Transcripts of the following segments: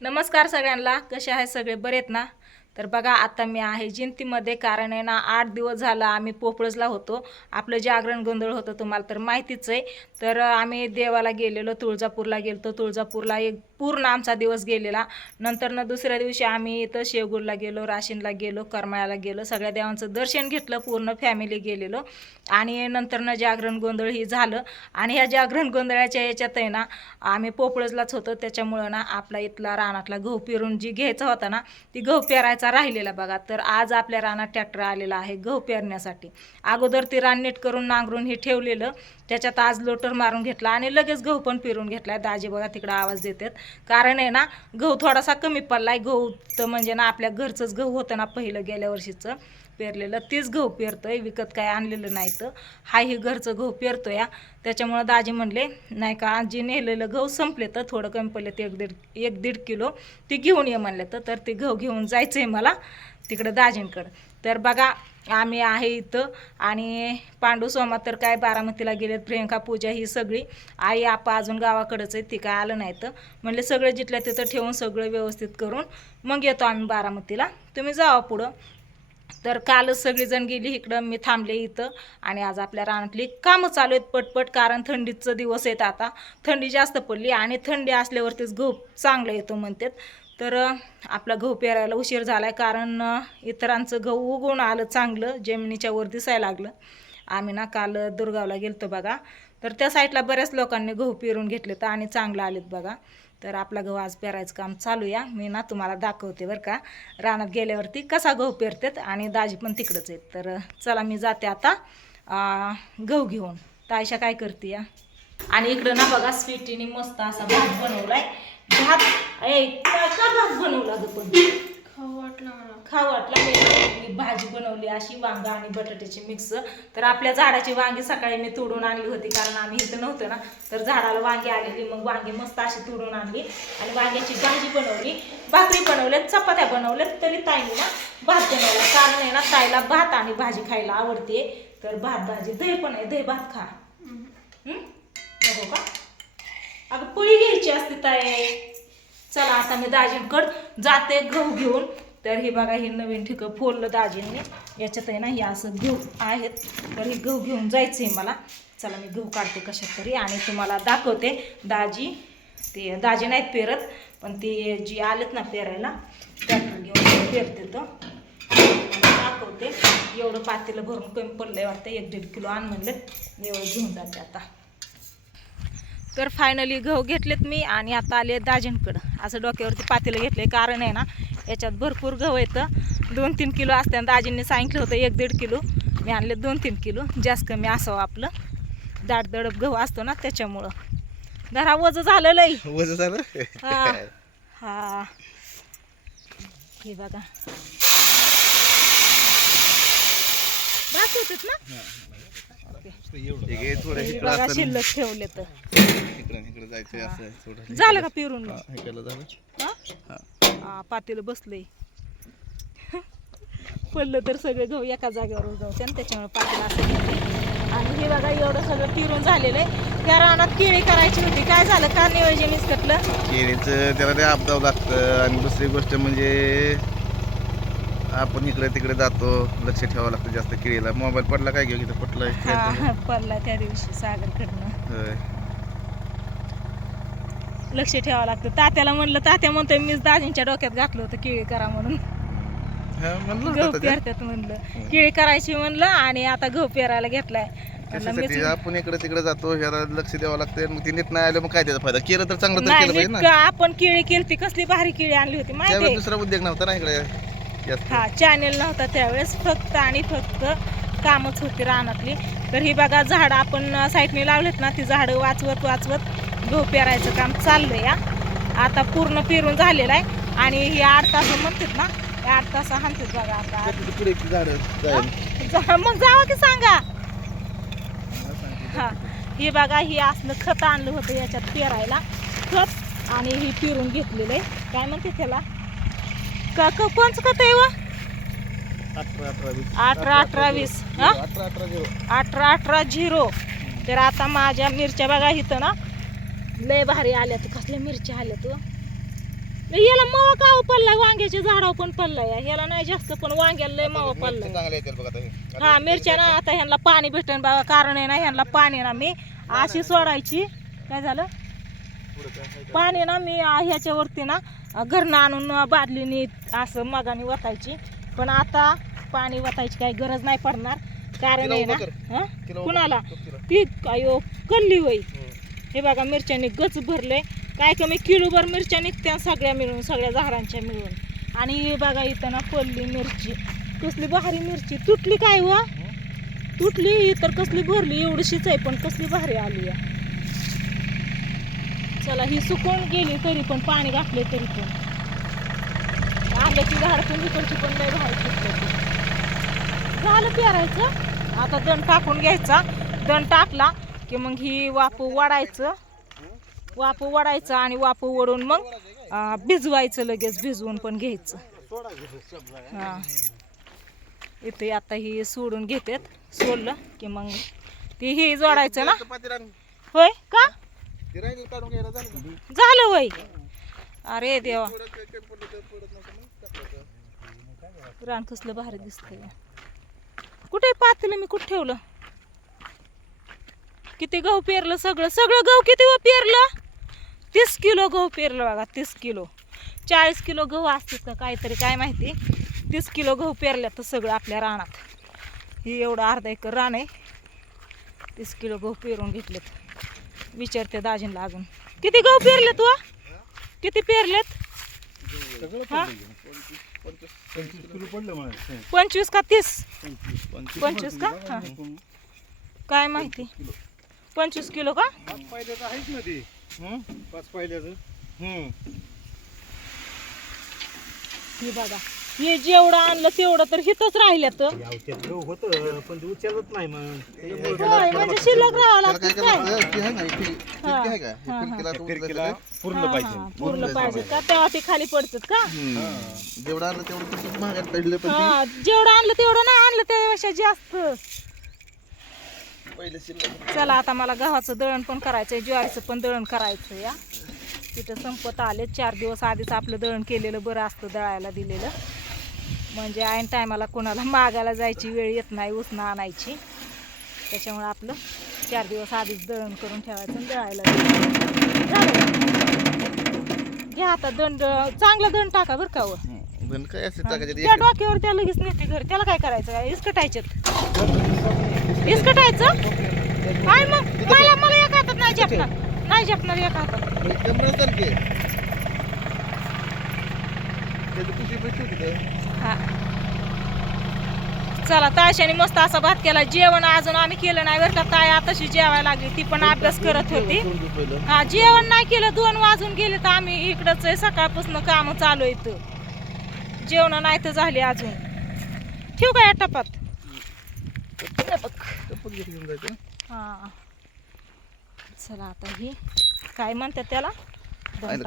नमस्कार सगळ्यांना. कसे आहे सगळे? बरेत ना? तर बघा आता मी आहे जिंतीमध्ये. कारण आहे ना आठ दिवस झाला आम्ही पोपळजला होतो. आपलं जागरण गोंधळ होतं तुम्हाला तर माहितीच आहे. तर आम्ही देवाला गेलेलो तुळजापूरला गेलतो. तुळजापूरला एक पूर्ण आमचा दिवस गेलेला. नंतर ना दुसऱ्या दिवशी आम्ही इथं शेवगूरला गेलो राशीनला गेलो करमाळ्याला गेलो. सगळ्या देवांचं दर्शन घेतलं पूर्ण फॅमिली गेलेलो. आणि नंतरनं जागरण गोंधळ ही झालं. आणि ह्या जागरण गोंधळाच्या याच्यात आहे ना आम्ही पोपळजलाच होतो. त्याच्यामुळं ना आपला इथला रानातला गहू पेरून जी घ्यायचा होता ना ती गहू पेरायचा राहिलेला बघा. तर आज आपल्या रानात ट्रॅक्टर आलेला आहे गहू पेरण्यासाठी. अगोदर ती रान नीट करून नांगरून हे ठेवलेलं. त्याच्यात आज लोटर मारून घेतला आणि लगेच गहू पण पेरून आहे दाजी बघा तिकडं आवाज देतात. कारण आहे ना गहू थोडासा कमी पडला आहे गहू तर म्हणजे ना आपल्या घरचंच गहू होतं ना पहिलं गेल्या वर्षीचं पेरलेलं. तेच गहू पेरतोय विकत काय आणलेलं नाही तर. हा ही घरचं गहू पेरतो या त्याच्यामुळं दाजी म्हणले नाही का आजी नेलेलं गहू संपले तर थोडं कमी पडले ते एक दीड एक दीड किलो. ती घेऊन ये म्हणले तर तर ते गहू घेऊन जायचं आहे मला तिकडं दाजींकडं. तर बघा आम्ही आहे इथं. आणि पांडू सोमा तर काय बारामतीला गेलेत प्रियंका पूजा ही सगळी. आई आपा अजून गावाकडंच आहे ती काय आलं नाही तर म्हणले सगळं जिथल्या तिथं ठेवून सगळं व्यवस्थित करून मग येतो आम्ही बारामतीला. तुम्ही जावा पुढं. तर कालच सगळीजण गेली इकडं मी थांबले इथं. आणि आज आपल्या रानातली कामं चालू आहेत पटपट कारण थंडीचं दिवस आहेत आता. थंडी जास्त पडली आणि थंडी असल्यावरतीच गहू चांगलं येतो म्हणतात. तर आपला गहू पेरायला उशीर झाला आहे कारण इतरांचं गहू उगवून आलं चांगलं जमिनीच्या वर दिसायला लागलं. आम्ही ना काल दुर्गावला गेलतो बघा. तर त्या साईडला बऱ्याच लोकांनी गहू पेरून घेतले तर आणि चांगलं आलेत बघा. तर आपला गहू आज पेरायचं काम चालू या मी ना तुम्हाला दाखवते बरं का. रानात गेल्यावरती कसा गहू पेरतात आणि दाजी पण तिकडंच आहेत. तर चला मी जाते आता गहू घेऊन. तायशा काय करते या आणि इकडं ना बघा स्वीटीने मस्त असा भात बनवलाय. भात ए का भात बनवला ग पण? खाऊ वाटला मला. खाऊ वाटला मी भाजी बनवली अशी वांगा आणि बटाट्याची मिक्स तर आपल्या झाडाची वांगी सकाळी मी तोडून आणली होती कारण आम्ही इथं नव्हतं ना. तर झाडाला वांगी आलेली मग वांगी मस्त अशी तोडून आणली. आणि वांग्याची भाजी बनवली भाकरी बनवल्यात चपात्या बनवल्यात तरी ताईने ना भात बनवला. कारण आहे ना ताईला भात आणि भाजी खायला आवडते. तर भात भाजी दही पण आहे दही भात खा? नको का? अगं पोळी घ्यायची असते ताई. चला आता मी दाजींकड जाते गहू घेऊन. तर हे बघा हे नवीन ठिकं फोडलं दाजींनी. याच्यात आहे ना हे असं गहू आहेत. तर हे गहू घेऊन जायचं आहे मला. चला मी गहू काढते कशात तरी आणि तुम्हाला दाखवते. दाजी ते दाजी नाहीत पेरत पण ते जी आलेत ना पेरायला ट्रॅक्टर घेऊन पेरते तर. दाखवते. एवढं पातेलं भरून कमी पडलंय वाटतं. एक दीड किलो आण म्हणलं एवढं घेऊन जाते आता. तर फायनली गहू घेतलेत मी आणि आता आले दाजींकडं. असं डोक्यावरती पातेलं घेतले कारण आहे ना याच्यात भरपूर गहू येतं दोन तीन किलो असताना दाजींनी सांगितलं होतं एक दीड किलो. मी आणले दोन तीन किलो. जास्त कमी असावं आपलं. दाट दडप गहू असतो ना त्याच्यामुळं. जरा वज झालं लई. वज झालं? हा. हा. हे बघा. दाखवतात ना? ठीक आहे थोडं इकडं बघा असतं शिल्लक ठेवले तर. इकडं इकडं जायचं असं थोडं. झालं का पिरून हा, झालं. हा? हा. हा, पातेलं बसलंय. पडलं तर सगळे गहू एका जागेवर उगवते आणि त्याच्यामुळे पातेलं असं घेतलंय. आणि हे बघा एवढं सगळं पिरून झालेलं आहे. त्या रानात केळी करायची होती. काय झालं? का नियोजन इसकटलं केळीचं त्याला ते आपदावं लागतं. आणि दुसरी गोष्ट म्हणजे आपण इकडे तिकडे जातो लक्ष ठेवावं लागतं जास्त केळीला मोबाईल पडला काय घेऊ हा पडला त्या दिवशी सागरकडनं. लक्ष ठेवावं लागतं. तात्याला म्हणलं तात्या म्हणतोय मीच दाजींच्या डोक्यात घातलं होतं केळी करा म्हणून. गहू. पेरतात म्हणलं. केळी करायची म्हणलं आणि आता गहू पेरायला घेतलाय. आपण इकडे तिकडे जातो ह्याला लक्ष द्यावं लागतं मग ती नीट नाही आलं मग काय त्याचा फायदा? केलं तर चांगलं आपण केळी केली कसली भारी केळी आणली होती दुसरा उद्योग नव्हता ना इकडे? हा चॅनेल नव्हता त्यावेळेस. फक्त आणि फक्त कामच होती रानातली. तर ही बघा झाडं आपण साईडने लावलेत ना ती झाडं वाचवत वाचवत गहू पेरायचं काम चाललंय या आता पूर्ण पेरून झालेलं आहे. आणि ही आठ तास म्हणतात ना हे आठ तास हाणतात बघा आता. मग जावं की सांगा. हा. हे बघा ही असलं खत आणलं होतं याच्यात पेरायला. खत आणि ही पिरून घेतलेलं आहे. काय म्हणते त्याला? का क- कोणचं खत आहे व? अठरा अठरा वीस. हा? अठरा अठरा झिरो. तर आता माझ्या मिरच्या बघा इथं ना लय भारी आल्या तर कसल्या मिरच्या आल्या तू याला मावा का पडलाय? वांग्याच्या झाडावर पण पडलाय ह्याला नाही जास्त पण वांग्याला लय मावा पडलाय. बघ हे. हा मिरच्या ना आता ह्यांना पाणी भेटन बाबा कारण आहे ना ह्यांना पाणी ना मी अशी सोडायची. काय झालं? पाणी ना मी ह्याच्यावरती ना घरनं आणून बादलीनी असं मगाने वतायची. पण आता पाणी वतायची काही गरज नाही पडणार. कारण आहे ना. हं? कुणाला. ती अयो कल्ली वय. हे बघा मिरच्याने गच भरले काय कमी किलोभर मिरच्या निघत्या सगळ्या मिळून सगळ्या झाडांच्या मिळून. आणि हे बघा इथं ना पडली मिरची. कसली भारी मिरची. तुटली काय व? तुटली तर कसली भरली? एवढीशीच आहे पण कसली भारी आली आहे. त्याला. ही सुकून गेली तरी पण पाणी घातले तरी पण. आंब्याची झाड पण इकडची पण लय बाहेर झालं पेरायचं. आता दण टाकून घ्यायचा. दण टाकला की मग ही वापू वाढायचं वापू वाढायचं आणि वापू वडून मग भिजवायचं लगेच भिजवून पण घ्यायचं. हा. इथे आता ही सोडून घेतात सोडलं की मग ती ही जोडायचं ना. होय का? काढून घ्यायला झालं का? झालं वय. अरे देवा. थोडं पडलं पडत नव्हतं टाकायचं. रान कसलं भारी दिसतंय. कुठे पातेलं मी? कुठे ठेवलं? किती गहू पेरलं सगळं? सगळं गहू किती व पेरलं? तीस किलो गहू पेरलं बघा तीस किलो. चाळीस किलो गहू असतात का काहीतरी काय माहिती? तीस किलो गहू पेरल्या तर सगळं आपल्या रानात. ही एवढं अर्धा एकर रान आहे. तीस किलो गहू पेरून घेतलेत. विचारते दाजींला अजून. किती गहू पेरले तू किती पेरलेत? हा? पंचवीस किलो पडलं मला. पंचवीस का तीस? पंचवीस. का? हा. काय माहिती? पंचवीस किलो का? पाच पाहिल्याचं आहेच ना ते. हम्म? पाच पाहिल्याचं हम्म. हे बघा. हे जेवढं आणलं तेवढं तर हिथंच राहिलं तर औषध होतं पण ते उचलत नाही मग. होय म्हणजे शिल्लक राहावं त्याला काय लागतं काय करायचं? ती आहे ना, ही फिर- फिरकी आहे का? ही हा, हा. फिरकीला तू फिरकीला उचलायचं. पुरलं हा, हा, पाहिजे पुरलं पाहिजे. का? तेव्हा ते खाली पडतात का? हम्म. जेवढं आणलं तेवढं तसंच महागात पडलं पण हा जेवढं आणलं तेवढं नाही आणलं त्यापेक्षा जास्त. ती पहिले शिल्लक. चला आता मला गव्हाचं दळण पण करायचंय ज्वारीचं पण दळण करायचं या तिथं संपत आले चार दिवस आधीच आपलं दळण केलेलं बरं असतं दळायला दिलेलं. म्हणजे ऐन टायमाला कोणाला मागायला जायची वेळ येत नाही उसणं आणायची. त्याच्यामुळे आपलं चार दिवस आधीच दळण करून ठेवायचं दळायला. घ्या आता दंड चांगलं दंड टाका बरं का व हम्म. पण काय असं टाकायचं त्या डोक्यावर त्या लगेच नेते घर त्याला काय करायचं काय? इसकटायचे इसकटायचं? काय मग? मला मला एका हातात नाही झेपणार. नाही झेपणार एका हातात. त्याची पिशवी पण. चला ताशाने मस्त असा भात केला. जेवण अजून आम्ही केलं नाही. बरं का ताय आताशी जेवायला लागली. ती पण अभ्यास करत होती. हा जेवण नाही केलं. दोन वाजून गेले तर आम्ही इकडंच आहे. सकाळपासून काम चालू आहे जेवण नाही तर झाली अजून. ठेवू का या टपात. हा. चला आता ही काय म्हणतात त्याला.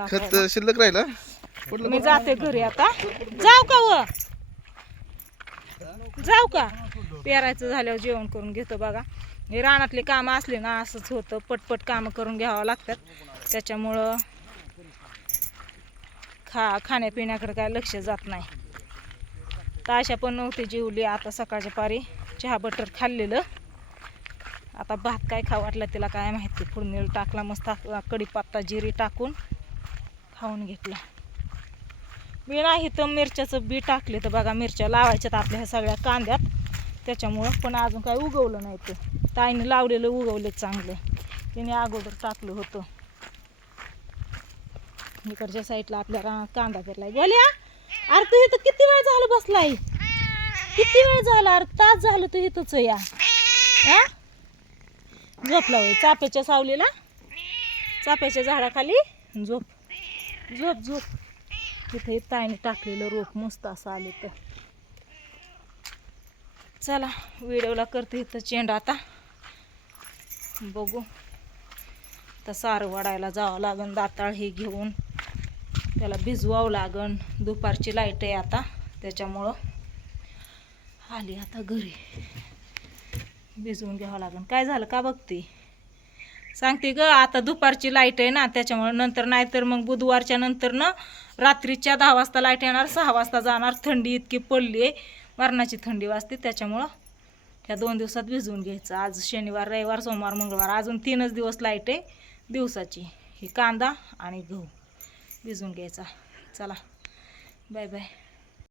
खत शिल्लक राहिला. मी जाते घरी आता. जाऊ का व? जाऊ का? पेरायचं झाल्यावर जेवण करून घेतो बघा. हे रानातले कामं असली ना असंच होतं. पटपट कामं करून घ्यावं लागतात. त्याच्यामुळं खा खाण्यापिण्याकडे काय लक्ष जात नाही. ताशा पण नव्हती जेवली. आता सकाळच्या पारी चहा बटर खाल्लेलं. आता भात काय खाऊ वाटलं तिला काय माहिती. फोडणीला टाकला मस्त कढीपत्ता जिरी टाकून खाऊन घेतला. मी नाही तर मिरच्याचं बी टाकले तर बघा मिरच्या लावायच्यात आपल्या ह्या सगळ्या कांद्यात. त्याच्यामुळं पण अजून काय उगवलं नाही ते. ताईने लावलेलं उगवलं चांगलं. तिने अगोदर टाकलं होतं. इकडच्या साईडला आपल्या रा- कांदा पेरलाय. बोल्या अरे तू इथं किती वेळ झालं बसलाय? किती वेळ झाला? अरे तास झालं तू इथंच या. झोपला होय चाप्याच्या सावलीला. चाप्याच्या झाडाखाली. झोप. झोप झोप. तिथे ताईने टाकलेलं रोप मस्त असं आले तर चला व्हिडिओला करते इथं चेंड आता. बघू. तर सारं वाढायला जावं लागन दाताळ हे घेऊन. त्याला भिजवावं लागन. दुपारची लाइट आहे आता त्याच्यामुळं. आली आता घरी. भिजवून घ्यावं लागन. काय झालं? का बघते? सांगते ग आता दुपारची लाइट आहे ना त्याच्यामुळे नंतर नाहीतर मग बुधवारच्या नंतर ना रात्रीच्या दहा वाजता लाइट येणार सहा वाजता जाणार. थंडी इतकी पडली आहे मरणाची थंडी वाजते त्याच्यामुळं ह्या दोन दिवसात भिजवून घ्यायचं. आज शनिवार रविवार सोमवार मंगळवार अजून तीनच दिवस लाइट आहे दिवसाची. ही कांदा आणि गहू भिजवून घ्यायचा. चला बाय बाय